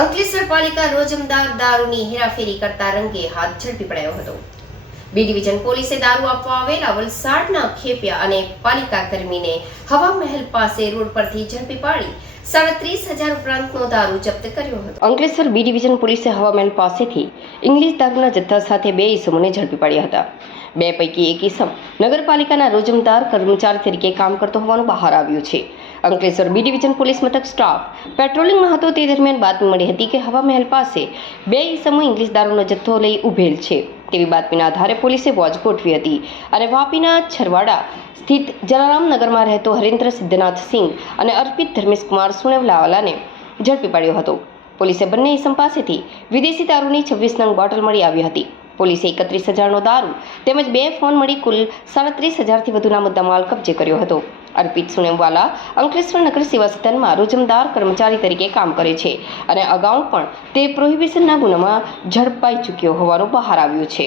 અંકલેશ્વર પાલિકા રોજમદાર દારૂની હેરાફેરી કરતા રંગે હાથ ઝડપી પડાયો હતો. બી ડિવિઝન પોલીસે દારૂ આપવા આવેલા વલસાડના ખેપિયા અને પાલિકા કર્મીને હવા મહેલ પાસે રોડ પરથી ઝડપી પાડી સાડત્રીસ હજાર ઉપરાંતનો દારૂ જપ્ત કર્યો હતો. અંકલેશ્વર બી ડિવિઝન પોલીસે હવા મહેલ પાસેથી ઇંગ્લિશ દારૂના જથ્થા સાથે બે ઈસમોને ઝડપી પાડ્યા હતા. બે પૈકી એક ઈસમ નગરપાલિકાના રોજમદાર કર્મચારી તરીકે કામ કરતો હોવાનું બહાર આવ્યું છે. અંકલેશ્વર બી ડિવિઝન પોલીસ મથક સ્ટાફ. પેટ્રોલિંગમાં હતો તે દરમિયાન બાતમી મળી હતી કે હવા મહેલ પાસે બે ઈસમો ઇંગ્લિશ દારૂનો જથ્થો લઈ ઉભેલ છે. તેવી બાતમીના આધારે પોલીસે વોચ ગોઠવી હતી અને વાપીના છરવાડા સ્થિત જલારામનગરમાં રહેતો હરેન્દ્ર સિદ્ધનાથ સિંહ અને અર્પિત ધર્મેશકુમાર સુણેવલાવાલાને ઝડપી પાડ્યો હતો. પોલીસે બંને ઈસમ પાસેથી વિદેશી દારૂની છવ્વીસ નંગ બોટલ મળી આવી હતી. પોલીસે એકત્રીસ હજારનો દારૂ તેમજ બે ફોન મળી કુલ સાડત્રીસ હજારથી વધુના મુદ્દામાલ કબજે કર્યો હતો. અર્પિત સુનેવાલા અંકલેશ્વર નગર સેવા સદનમાં રોજમદાર કર્મચારી તરીકે કામ કરે છે. અને અગાઉ પણ તે પ્રોહિબિશનના ગુનામાં ઝડપાઈ ચૂક્યો હોવાનું બહાર આવ્યું છે.